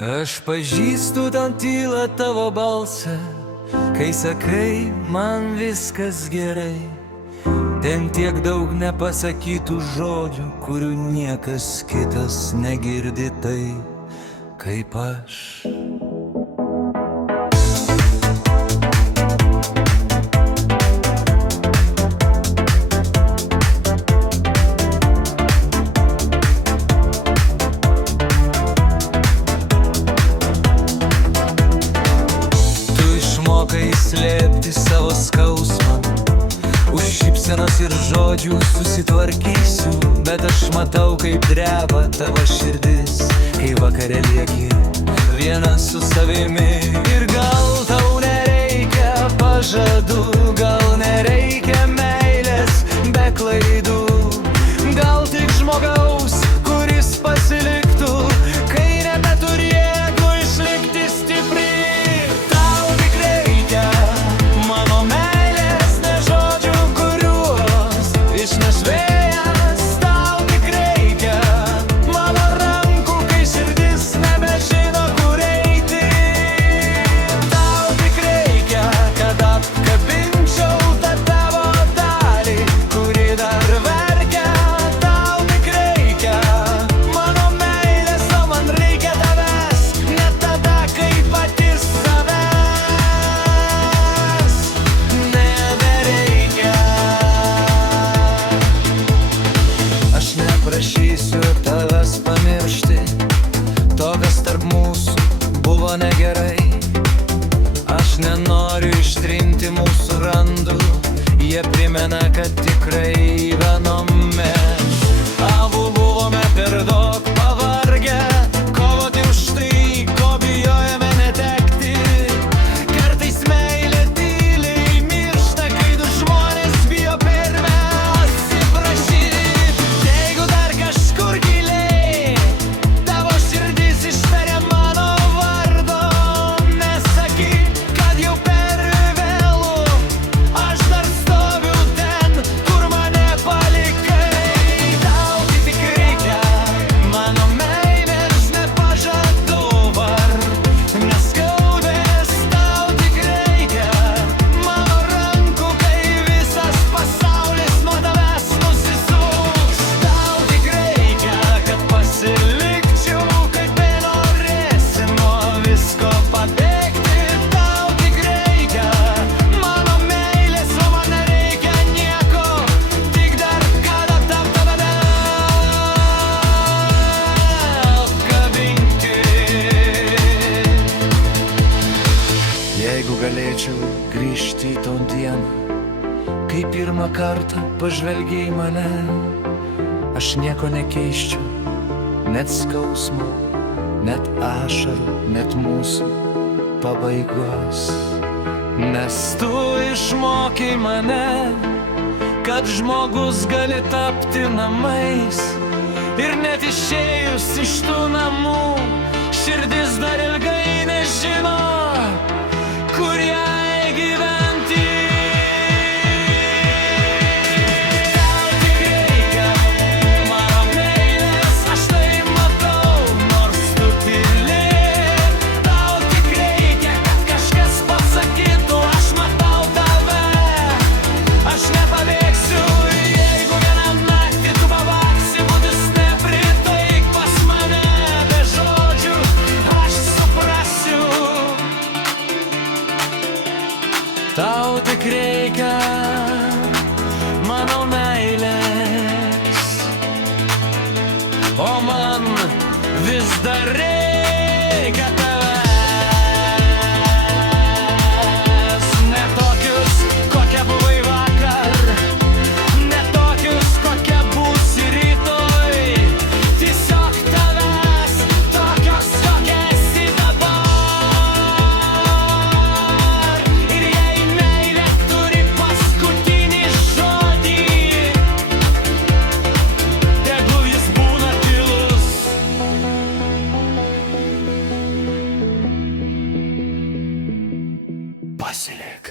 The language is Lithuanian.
Aš pažįstu tą tylą tavo balsą, kai sakai, man viskas gerai. Ten tiek daug nepasakytų žodžių, kurių niekas kitas negirdi taip, kaip aš. Mokai slėpti savo skausmą, už šypsenos ir žodžių susitvarkysiu. Bet aš matau, kaip dreba tavo širdis, kai vakare lieki vienas su savimi. Ir gal tau nereikia pažadų, gal nereikia meilės be klaidų. Gal tik žmogaus, kuris pasiliktų, kai nebeturi jėgų išlikti stipri. Prašysiu tavęs pamiršti to, kas tarp mūsų buvo negerai. Aš nenoriu ištrinti mūsų randų, jie primena, kad tikrai vienome. Abu buvome per daug pavargę, kovoti už tai, ko bijojame netekti. Kartais meilė tyliai miršta, kai du žmonės bijo pirmiausia atsiprašyti. Jeigu dar kažkur giliai tavo širdis ištaria mano vardo, nesakyk, kad jau per vėlu. Aš dar stoviu ten, kur mane palikai. Tau tik reikia mano meilės, nepažadų var, neskaudės. Tau tik reikia mano rankų, kai visas pasaulis nuo tavęs nusisuks. Tau tik reikia, kad pasilikčiau, kaip benorėsi nuo visko pabėgti. Tau tik reikia mano meilės, o man nereikia nieko, tik dar kada tave apkabinti. Jeigu galėčiau grįžti į tą dieną, kai pirmą kartą pažvelgei į mane, aš nieko nekeisčiau, net skausmo, net ašarų, net mūsų pabaigos. Nes tu išmokei mane, kad žmogus gali tapti namais. Ir net išėjus iš tų namų, širdis dar ilgai nežino, kur jai gyventi. Tau tik reikia mano meilės, aš tai matau, nors tu tyli. Tau tik reikia, kad kažkas pasakytų, aš matau tave, aš nepabėgsiu. Jeigu vieną naktį tu pavaksi, būdus nepritaik pas mane be žodžių, aš suprasiu. Tau tik reikia mano meilės, o man vis dar reikia tavęs. Ne tokius, kokia buvai vakar, ne tokius, kokia būsi rytoj. Tiesiog tavęs, tokios, kokia esi dabar. Ir jei meilė turi paskutinį žodį, tegul jis būna tylus. Pasilik.